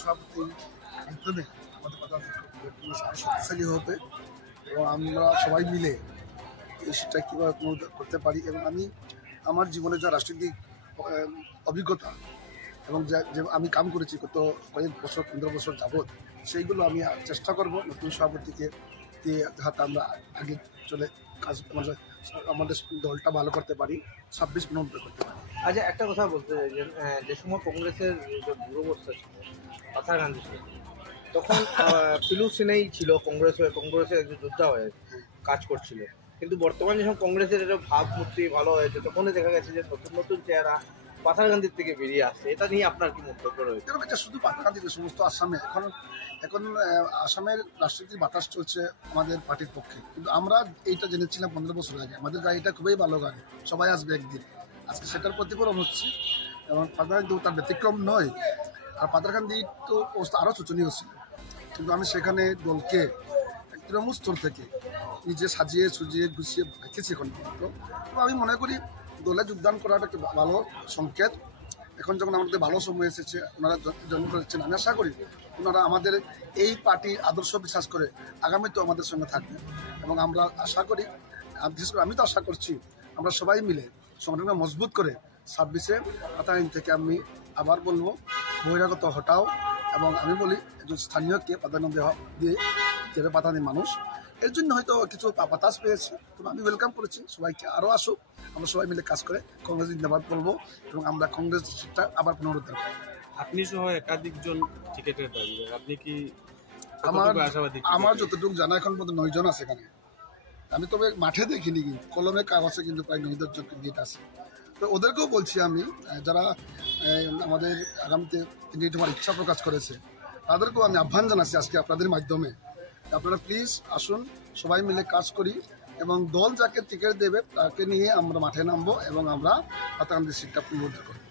সভাপতির মাধ্যমে আমাদের আরও শক্তিশালী হবে এবং আমরা সবাই মিলে সেটা কীভাবে করতে পারি। এবং আমি আমার জীবনে যা রাজনৈতিক অভিজ্ঞতা এবং যে আমি কাম করেছি গত কয়েক বছর 15 বছর যাবৎ, সেইগুলো আমি চেষ্টা করব নতুন সভাপতিকে দিয়ে যাতে আমরা আগে চলে কাজ আমাদের দলটা ভালো করতে পারি, 26 নম্বর করতে পারি। আচ্ছা, একটা কথা বলতে চাই যে সময় কংগ্রেসের যে দূরবস্থা ছিল পাথারকান্দি ছিল, তখন পিলু সিনেই ছিল কংগ্রেসের একজন যোদ্ধা হয়ে কাজ করছিল। কিন্তু বর্তমানে যখন কংগ্রেসের একটা ভাবমূর্তি ভালো হয়েছে, তখনই দেখা গেছে যে নতুন নতুন চেহারা পাথারকান্দির থেকে বেরিয়ে আসছে। এটা নিয়ে আপনার কি মন্তব্য রয়েছে? এটা শুধু পাথারকান্দিতে, সমস্ত আসামে এখন আসামের রাজনৈতিক বাতাস চলছে আমাদের পার্টির পক্ষে। কিন্তু আমরা এইটা জেনেছিলাম 15 বছর আগে, আমাদের গাড়িটা খুবই ভালো গাড়ি, সবাই আসবে একদিন। আজকে সেটার প্রতিফলন হচ্ছে এবং পাথারকান্দি তার ব্যতিক্রম নয়। আর পাথারকান্দি তো অবস্থা আরও শোচনীয় ছিল, কিন্তু আমি সেখানে দলকে তৃণমূল স্তর থেকে নিজে সাজিয়ে সুজিয়ে গুছিয়ে রেখেছি এখন পর্যন্ত। তো আমি মনে করি দলে যোগদান করাটা একটা ভালো সংকেত। এখন যখন আমাদের ভালো সময় এসেছে, ওনারা জয়েন করেছেন, আমি আশা করি ওনারা আমাদের এই পার্টির আদর্শ বিশ্বাস করে আগামীতেও আমাদের সঙ্গে থাকবে। এবং আমরা আশা করি, বিশেষ করে আমি তো আশা করছি, আমরা সবাই মিলে সংগঠনকে মজবুত করে 26-এ পাথারকান্দি থেকে আমি আবার বলবো বহিরাগত হটাও। এবং আমি বলি একজন স্থানীয়কে প্রাধান্য দিয়ে যেটা পাথারকান্দির মানুষ, এর জন্য হয়তো কিছু বাতাস পেয়েছে। তো আমি ওয়েলকাম করেছি সবাইকে, আরও আসুক, আমরা সবাই মিলে কাজ করে কংগ্রেস জিন্দাবাদ বলবো এবং আমরা কংগ্রেসটা আবার পুনরুদ্ধার করব। আপনি সহ একাধিক জন টিকেটের দাবিদার, আপনি কি আমার যতটুকু জানা এখন পর্যন্ত 9 জন আছে এখানে। আমি তবে মাঠে দেখিনি, কিন্তু কলমে কাগজে কিন্তু প্রায় 9 জন ক্যান্ডিডেট আছে। তো ওদেরকেও বলছি আমি, যারা আমাদের আগামীতে ক্যান্ডিডেট হওয়ার ইচ্ছা প্রকাশ করেছে, তাদেরকেও আমি আহ্বান জানাচ্ছি আজকে আপনাদের মাধ্যমে, আপনারা প্লিজ আসুন, সবাই মিলে কাজ করি এবং দল যাকে টিকিট দেবে তাকে নিয়ে আমরা মাঠে নামবো এবং আমরা পাথারকান্দির সিটটা পুনরুদ্ধার করব।